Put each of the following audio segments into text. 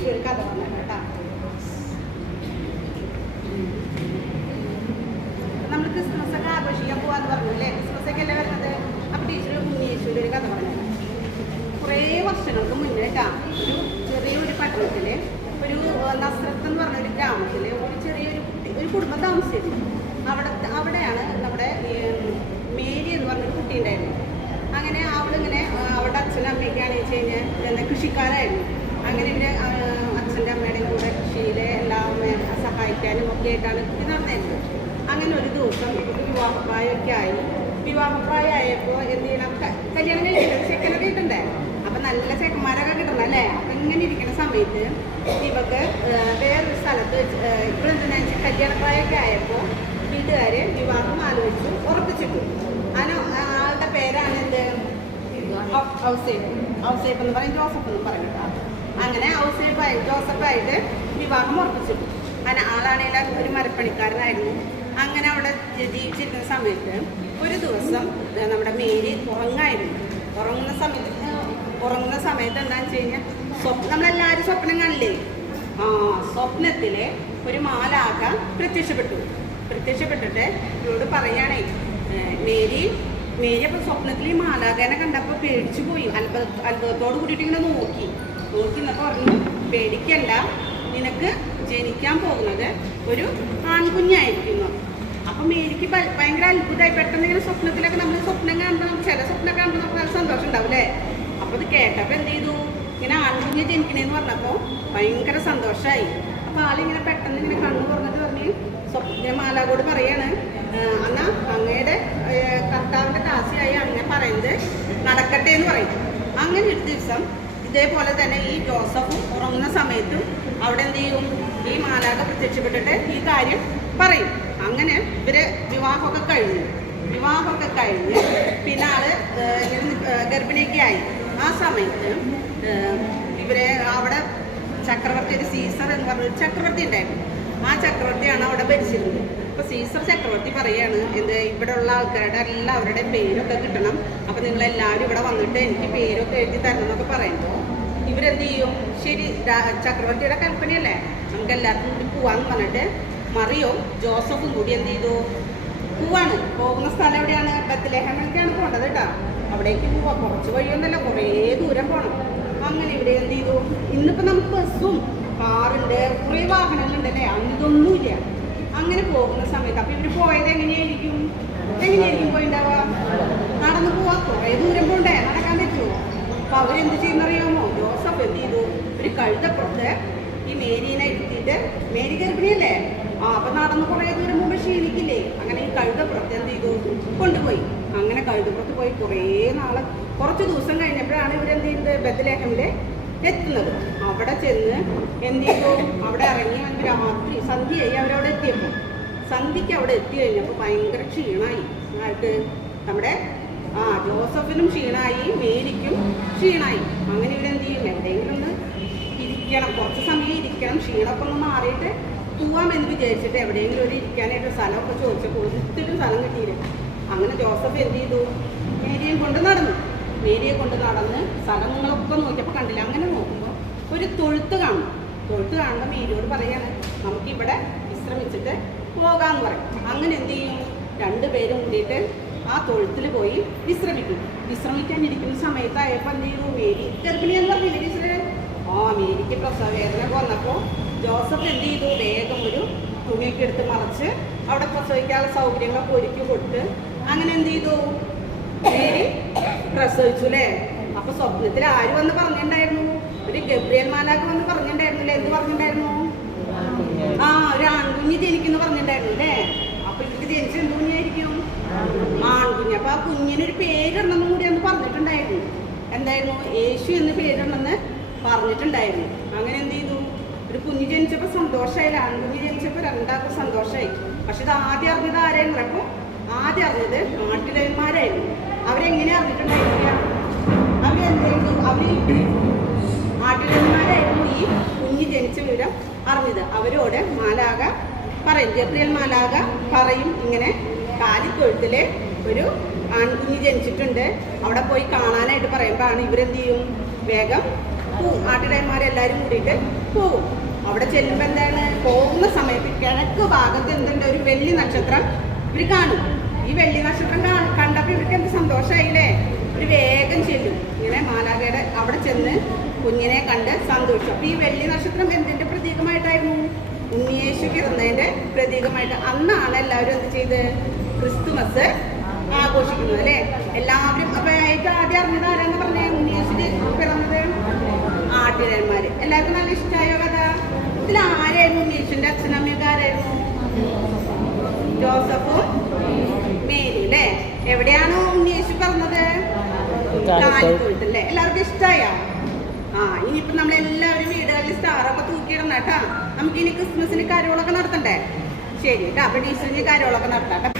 Teacher ഒരു കഥ പറഞ്ഞു നമ്മൾ ക്രിസ്മസ് ഒക്കെ ആഘോഷിക്കാൻ പോവാന്ന് പറഞ്ഞു അല്ലേ? ക്രിസ്മസ് ഒക്കെ അല്ലേ വരുന്നത്? അപ്പൊ ടീച്ചർ ഉണ്ണീശ്വരി ഒരു കഥ പറഞ്ഞു. കുറേ വർഷങ്ങൾക്ക് മുന്നേ കേട്ടാ ഒരു ചെറിയൊരു പട്ടണത്തിൽ ഒരു നസ്രത്ത് എന്ന് പറഞ്ഞ ഒരു ഗ്രാമത്തിൽ ഒരു ചെറിയൊരു ഒരു കുടുംബം താമസിച്ചിരുന്നു. അവിടെ അവിടെയാണ് നമ്മുടെ മേരി എന്ന് പറഞ്ഞൊരു കുട്ടി ഉണ്ടായിരുന്നു അങ്ങനെ അവളിങ്ങനെ അവളുടെ അച്ഛനും അമ്മയൊക്കെയാണ് വെച്ച് കഴിഞ്ഞാൽ കൃഷിക്കാരായിരുന്നു. അങ്ങനെ ഇവർ സഹായിക്കാനും ഒക്കെ ആയിട്ടാണ് കുട്ടി നടന്നിരുന്നത്. അങ്ങനെ ഒരു ദിവസം ഇവർക്ക് വിവാഹപ്രായമൊക്കെ ആയി. വിവാഹപ്രായമായപ്പോൾ എന്ത് ചെയ്യണം? കല്യാണം കഴിക്കണം ചെക്കനൊക്കെ കിട്ടണ്ടേ അപ്പൊ നല്ല ചെക്കന്മാരൊക്കെ കിട്ടണം അല്ലേ? അപ്പൊ ഇങ്ങനെ ഇരിക്കുന്ന സമയത്ത് ഇവക്ക് വേറൊരു സ്ഥലത്ത് വെച്ച് ഇപ്പോഴെന്താ കല്യാണപ്രായമൊക്കെ ആയപ്പോൾ വീട്ടുകാര് വിവാഹം ആലോചിച്ചു ഉറപ്പിച്ചിട്ടു. അങ്ങനെ ആളുടെ പേരാണ് എന്ത്? ഔസേപ്പ് ഔസേപ്പ്. എന്ന് പറയും ജോസഫ് എന്ന് പറയും കേട്ടോ. അങ്ങനെ ഔസേപ്പായി ജോസഫായിട്ട് വിവാഹം ഉറപ്പിച്ചിട്ടു. ആളാണെങ്കിൽ ഒരു മരപ്പണിക്കാരനായിരുന്നു. അങ്ങനെ അവിടെ ജീവിച്ചിരുന്ന സമയത്ത് ഒരു ദിവസം നമ്മുടെ മേരി ഉറങ്ങായിരുന്നു. ഉറങ്ങുന്ന സമയത്ത് ഉറങ്ങുന്ന സമയത്ത് എന്താണെന്ന് വെച്ച് കഴിഞ്ഞാൽ സ്വപ്നം നമ്മളെല്ലാവരും സ്വപ്നം കാണില്ലേ ആ സ്വപ്നത്തിലെ ഒരു മാലാക പ്രത്യക്ഷപ്പെട്ടു. പ്രത്യക്ഷപ്പെട്ടിട്ട് ഇവരോട് പറയുകയാണെങ്കിൽ മേരി മേരി അപ്പം സ്വപ്നത്തിൽ ഈ മാലാകനെ കണ്ടപ്പോൾ പേടിച്ചു പോയി. അത്ഭുത അത്ഭുതത്തോട് കൂടിയിട്ട് ഇങ്ങനെ നോക്കി. നോക്കി എന്നപ്പോൾ പറഞ്ഞു പേടിക്കണ്ട. നിനക്ക് ജനിക്കാൻ പോകുന്നത് ഒരു ആൺകുഞ്ഞായിരിക്കുന്നു. അപ്പം മേരിക്ക് ഭയങ്കര അത്ഭുതമായി പെട്ടെന്ന് ഇങ്ങനെ സ്വപ്നത്തിലൊക്കെ നമ്മൾ സ്വപ്നം കാണുമ്പോൾ ചില സ്വപ്നം കാണുമ്പോൾ നമുക്ക് നല്ല സന്തോഷം ഉണ്ടാവും അല്ലേ? അപ്പം ഇത് കേട്ടപ്പോൾ എന്ത് ചെയ്തു? ഇങ്ങനെ ആൺകുഞ്ഞ് ജനിക്കണേന്ന് പറഞ്ഞപ്പോൾ ഭയങ്കര സന്തോഷമായി അപ്പോൾ ആളിങ്ങനെ പെട്ടെന്ന് ഇങ്ങനെ കണ്ണു തുറന്നിട്ട് പറഞ്ഞ് സ്വപ്ന മാലാകോട് പറയാണ് "ഏഹ് അന്നാ അങ്ങയുടെ കർത്താവിന്റെ ദാസിയായി അങ്ങനെ പറയുന്നത് നടക്കട്ടെ എന്ന് പറയും. അങ്ങനെ ഒരു ദിവസം ഇതേപോലെ തന്നെ ഈ ജോസഫും ഉറങ്ങുന്ന സമയത്തും അവിടെ എന്ത് ചെയ്യും? ഈ മാലാക പ്രത്യക്ഷപ്പെട്ടിട്ട് ഈ കാര്യം പറയും. അങ്ങനെ ഇവർ വിവാഹമൊക്കെ കഴിഞ്ഞു. വിവാഹമൊക്കെ കഴിഞ്ഞ് പിന്നെ ആൾ ഗർഭിണിയൊക്കെ ആയി. ആ സമയത്ത് ഇവരെ അവിടെ ചക്രവർത്തി ഒരു സീസർ എന്ന് പറഞ്ഞൊരു ചക്രവർത്തി ഉണ്ടായിരുന്നു. ആ ചക്രവർത്തിയാണ് അവിടെ ഭരിച്ചിരുന്നത്. അപ്പൊ സീസർ ചക്രവർത്തി പറയാണ് എന്ത് ഇവിടെ ഉള്ള ആൾക്കാരുടെ എല്ലാവരുടെയും പേരൊക്കെ കിട്ടണം. അപ്പൊ നിങ്ങൾ എല്ലാവരും ഇവിടെ വന്നിട്ട് എനിക്ക് പേരൊക്കെ എഴുതി തരണം എന്നൊക്കെ പറയുമ്പോൾ ഇവരെന്ത് ചെയ്യും? ശരി ചക്രവർത്തിയുടെ കൽപ്പനയല്ലേ? നമുക്ക് എല്ലാവർക്കും കൂടി പോവാന്ന് പറഞ്ഞിട്ട് മറിയോ ജോസഫും കൂടി എന്ത് ചെയ്തു? പോവാണ്. പോകുന്ന സ്ഥലം എവിടെയാണ്? ബത്തലേഹമിലേക്കാണ് പോകേണ്ടത് കേട്ടോ. അവിടേക്ക് പോവാ. കുറച്ച് വഴിയൊന്നല്ല കുറേ ദൂരം പോകണം അങ്ങനെ ഇവിടെ എന്ത് ചെയ്തു? ഇന്നിപ്പോ നമുക്ക് ബസ്സും കാറുണ്ട്. കുറേ വാഹനങ്ങളുണ്ട് അല്ലേ അന്നിതൊന്നുമില്ല അങ്ങനെ പോകുന്ന സമയത്ത് അപ്പൊ ഇവർ പോയത് എങ്ങനെയായിരിക്കും? എങ്ങനെയായിരിക്കും പോയിണ്ടാവുക? നടന്നു പോവാ. കുറേ ദൂരം പോണ്ടേ? നടക്കാൻ പറ്റുമോ അപ്പൊ അവരെന്ത് ചെയ്യുന്നറിയാമോ? ജോസഫ് എന്ത് ചെയ്തു? ഒരു കഴുതപ്പുറത്ത് ഈ മേരീനെ ഇരുത്തിയിട്ട് മേരി ഗർഭിണിയല്ലേ? ആ അപ്പൊ നടന്ന് കുറേ ദൂരം മുമ്പ് ക്ഷീണിക്കില്ലേ അങ്ങനെ ഈ കഴുതപ്പുറത്ത് എന്ത് ചെയ്തു? കൊണ്ടുപോയി. അങ്ങനെ കഴുതപ്പുറത്ത് പോയി കുറേ നാളെ. കുറച്ച് ദിവസം കഴിഞ്ഞപ്പോഴാണ് ഇവരെന്ത് ചെയ്യുന്നത് ബദലേഹമിൽ എത്തുന്നത്. അവിടെ ചെന്ന് എന്ത് ചെയ്തു? അവിടെ ഇറങ്ങി അവർക്ക് രാത്രി സന്ധ്യയായി അവരവിടെ എത്തിയപ്പോൾ. സന്ധ്യയ്ക്ക് അവിടെ എത്തി കഴിഞ്ഞപ്പോൾ ഭയങ്കര ക്ഷീണമായി. ആയിട്ട് നമ്മുടെ ആ ജോസഫിനും ക്ഷീണായി മേരിക്കും ക്ഷീണായി. അങ്ങനെ ഇവരെന്ത് ചെയ്യും? എവിടെയെങ്കിലും ഒന്ന് ഇരിക്കണം. കുറച്ച് സമയം ഇരിക്കണം. ക്ഷീണമൊക്കെ ഒന്ന് മാറിയിട്ട് പോവാമെന്ന് വിചാരിച്ചിട്ട് എവിടെയെങ്കിലും ഒരു ഇരിക്കാനായിട്ട് സ്ഥലമൊക്കെ ചോദിച്ചപ്പോൾ ഒരിത്തിരി സ്ഥലം കിട്ടിയില്ല. അങ്ങനെ ജോസഫ് എന്ത് ചെയ്തു? മേരിയെ കൊണ്ട് നടന്നു. മേരിയെ കൊണ്ട് നടന്ന് സ്ഥലങ്ങളൊക്കെ നോക്കിയപ്പോൾ കണ്ടില്ല. അങ്ങനെ നോക്കുമ്പോൾ ഒരു തൊഴുത്ത് കാണും. തൊഴുത്ത് കാണുമ്പോൾ മേരിയോട് പറയാണ് നമുക്കിവിടെ വിശ്രമിച്ചിട്ട് പോകാമെന്ന് പറയും. അങ്ങനെ എന്ത് ചെയ്യും? രണ്ടുപേരും കൂടിയിട്ട് ആ തൊഴുത്തിൽ പോയി വിശ്രമിക്കും. വിശ്രമിക്കാൻ ഇരിക്കുന്ന സമയത്തായപ്പോൾ എന്ത് ചെയ്തു? മേരി ഗർഭിണിയെന്ന് പറഞ്ഞില്ലേ ടീച്ചറെ? ആ മേരിക്ക് പ്രസവവേദന വന്നപ്പോൾ ജോസഫ് എന്ത് ചെയ്തു? വേഗം ഒരു തുണിയൊക്കെ എടുത്ത് മറച്ച് അവിടെ പ്രസവിക്കാനുള്ള സൗകര്യങ്ങളൊക്കെ ഒരുക്കി കൊടുത്ത് അങ്ങനെ എന്ത് ചെയ്തു? മേരി പ്രസവിച്ചു അല്ലേ അപ്പൊ സ്വപ്നത്തിൽ ആര് വന്ന് പറഞ്ഞിട്ടുണ്ടായിരുന്നു? ഒരു ഗബ്രിയൽ മാലാക്ക് വന്ന് പറഞ്ഞിട്ടുണ്ടായിരുന്നില്ലേ? എന്ത് പറഞ്ഞിട്ടുണ്ടായിരുന്നു? ആ ഒരു ആൺകുഞ്ഞ് ജനിക്കുന്നു പറഞ്ഞിട്ടുണ്ടായിരുന്നു അല്ലേ? ജനിച്ച എന്ത് കുഞ്ഞായിരിക്കും ആൺകുഞ്ഞ്. അപ്പൊ ആ കുഞ്ഞിനൊരു പേരിടണമെന്നും കൂടി അന്ന് പറഞ്ഞിട്ടുണ്ടായിരുന്നു. എന്തായിരുന്നു? യേശു എന്ന് പേരിടണമെന്ന് പറഞ്ഞിട്ടുണ്ടായിരുന്നു. അങ്ങനെ എന്ത് ചെയ്തു? ഒരു കുഞ്ഞ് ജനിച്ചപ്പോ സന്തോഷമായില്ല ആൺകുഞ്ഞ് ജനിച്ചപ്പോ രണ്ടാൾക്കും സന്തോഷമായി പക്ഷെ ഇത് ആദ്യം അറിഞ്ഞത് ആരായിരുന്നു? അപ്പൊ ആദ്യം അറിഞ്ഞത് നാട്ടിലന്മാരായിരുന്നു അവരെങ്ങനെ അറിഞ്ഞിട്ടുണ്ടായിരുന്നില്ല? അവരെന്തായിരുന്നു അവർ നാട്ടിലന്മാരായിരുന്നു ഈ കുഞ്ഞ് ജനിച്ച വിവരം അറിഞ്ഞത്. അവരോട് മാലാക പറയും. ഗബ്രിയൽ മാലാക പറയും ഇങ്ങനെ കാലിത്തൊഴുത്തിൽ ഒരു ആൺകുഞ്ഞ് ജനിച്ചിട്ടുണ്ട്. അവിടെ പോയി കാണാനായിട്ട് പറയുമ്പോഴാണ് ഇവരെന്ത് ചെയ്യും? വേഗം പോവും. ആട്ടിടയന്മാരെല്ലാവരും കൂടിയിട്ട് പോവും. അവിടെ ചെല്ലുമ്പോൾ എന്താണ്? പോകുന്ന സമയത്ത് കിഴക്ക് ഭാഗത്ത് എന്തുണ്ട്? ഒരു വെള്ളി നക്ഷത്രം ഇവർ കാണും. ഈ വെള്ളി നക്ഷത്രം കാണും. കണ്ടപ്പോൾ ഇവർക്ക് എന്ത് സന്തോഷമായില്ലേ ഒരു വേഗം ചെല്ലും. ഇങ്ങനെ മാലാകയുടെ അവിടെ ചെന്ന് കുഞ്ഞിനെ കണ്ട് സന്തോഷിച്ചു. അപ്പോൾ ഈ വെള്ളി നക്ഷത്രം എന്തിന്റെ പ്രതീകമായിട്ടായിരുന്നു? ഉണ്ണിയേശു വന്നതിന്റെ പ്രതീകമായിട്ട് അന്നാണ് എല്ലാവരും എന്ത് ചെയ്ത്? ക്രിസ്തുമസ് ആഘോഷിക്കുന്നത് അല്ലെ? എല്ലാവരും അപ്പൊ ഏറ്റവും ആദ്യം അറിഞ്ഞത് ആരാന്ന് പറഞ്ഞ? ഉണ്ണിയേശുന് പിറന്നത് ആട്ടിരന്മാര് എല്ലാവർക്കും നല്ല ഇഷ്ടമായോ കഥ? ഇതിൽ ആരായിരുന്നു ഉണ്ണിയേശുന്റെ അച്ഛനമ്മയൊക്കെ ആരായിരുന്നു? ജോസഫും മേരി അല്ലേ? എവിടെയാണ് ഉണ്ണിയേശു പറഞ്ഞത് കാലിക്കോട്ടല്ലേ അല്ലേ? എല്ലാവർക്കും ഇഷ്ടമായോ ആ ഇനിയിപ്പോ നമ്മളെല്ലാവരും വീടുകളിൽ സ്റ്റാറൊക്കെ ചെയ്യണം കേട്ടാ. നമുക്ക് ഇനി ക്രിസ്മസിന് കാര്യങ്ങളൊക്കെ നടത്തണ്ടേ? ശരി കേട്ടോ. അപ്പൊ ടീച്ചറിന് കാര്യങ്ങളൊക്കെ നടത്താം.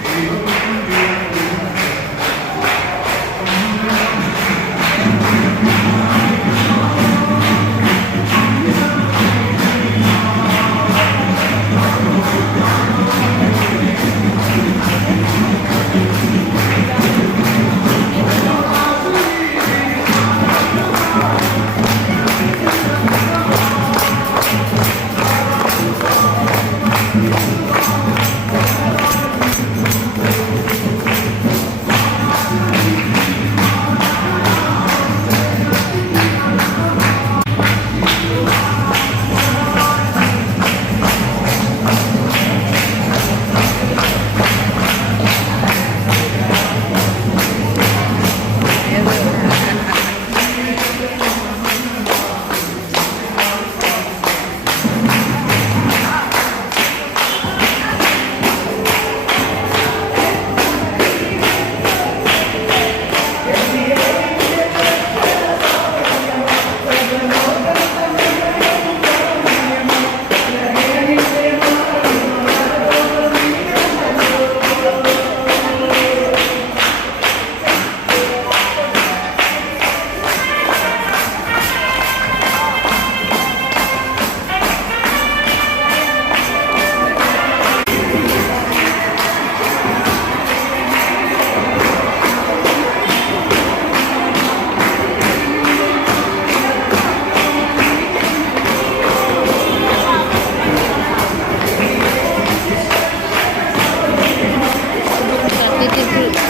出てくる。